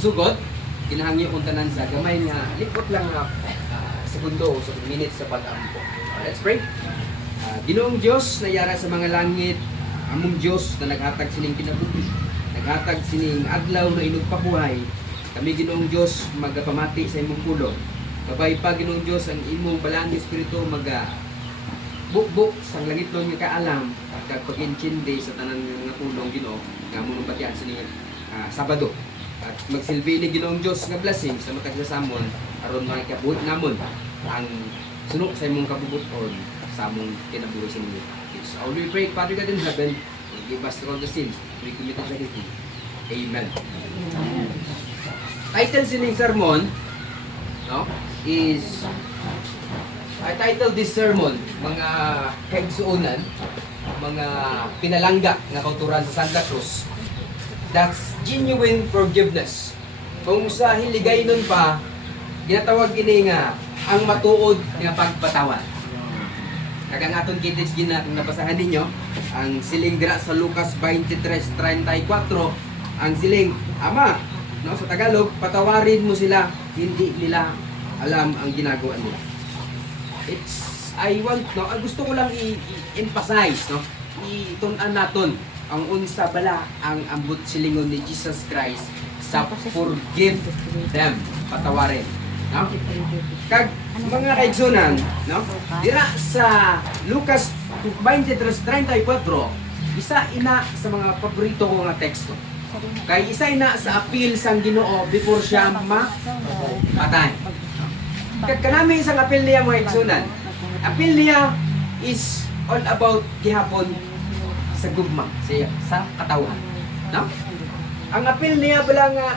pagsugod, kinahangyo kung tanan sa gamay nga lipot lang nga segundo o minutes sa pag-ampo. Let's pray. Ginoong Diyos na yara sa mga langit, among Diyos na naghatag sining kinabuhi, naghatag sining adlaw na inugpabuhay, kami Ginoong Diyos magapamati sa imong pulong. Kabay pa Ginoong Diyos ang imong balang espiritu bukbuk sang langit nun nga kaalam at pag-intindi sa tanan nga pulong Ginoo nga mong bagyan sining Sabado. At magsilbi ni Ginoong Diyos nga blessing sa matag sa samon aron makikabuhi namon ang sunok sa imong kabubuton sa among kinabuhi sa inyo. It's all we pray, Father God in heaven, forgive us all the sins we committed against thee. Amen. Title sining sermon, no, is I titled this sermon, mga kaigsuonan, mga pinalangga nga kauturan sa Santa Cruz. That's genuine forgiveness. Kung sa hiligay nun pa, ginatawag ini nga ang matuod nga pagpatawad. Kagang aton kitis ginatong nabasahan ninyo, ang siling dira sa Lucas 23:34, ang siling, Ama, no, sa Tagalog, patawarin mo sila, hindi nila alam ang ginagawa nila. Gusto ko lang i-emphasize, no, itun-an naton ang unsa bala ang ambot silingon ni Jesus Christ sa forgive them, patawarin. No? Kag mga kaigsunan, no? Dira sa Lucas 23:34, isa ina sa mga paborito ko nga teksto. Kay isa ina sa appeal sang Ginoo before siya mapatay. Kag kanami isang appeal niya mga kaigsunan. Appeal niya is all about gihapon sa gugma sa katawan. No? Ang appeal niya bala nga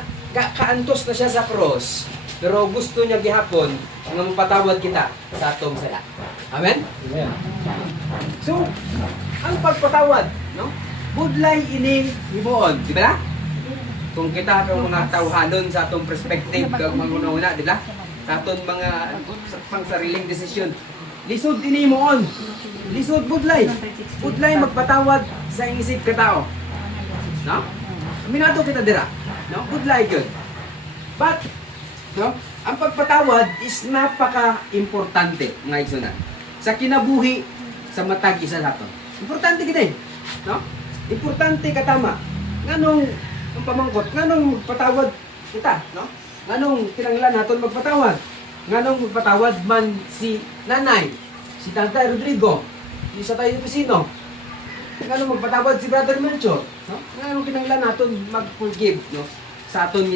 kaantos na siya sa cross, pero gusto niya gihapon nga mapatawad kita sa atong sala. Amen? Amen. So, ang pagpatawad, no? Budlay ini himuon, di ba? Kung kita kang mga tawhanon sa atong perspective kag manguna-una, di ba? Sa atong mga pangsariling desisyon. Lisod ini himuon. Lisod budlay. Budlay magpatawad sa isip ka tao. No? Minato kita dira. No? Budlay good. But, no? Ang pagpatawad is napaka-importante, mga igsunan. Sa kinabuhi, sa matag isa nato. Importante kita eh. No? Importante katama. Nganong ang pamangkot, nganong magpatawad kita, no? Nganong kinanglan naton magpatawad? Nganong magpatawad man si nanay, si Tatay Rodrigo, si sa tayo Pisino? Nganong magpatawad si Brother Melchor, no? Nganong kinanglan naton mag-forgive, no? Sa aton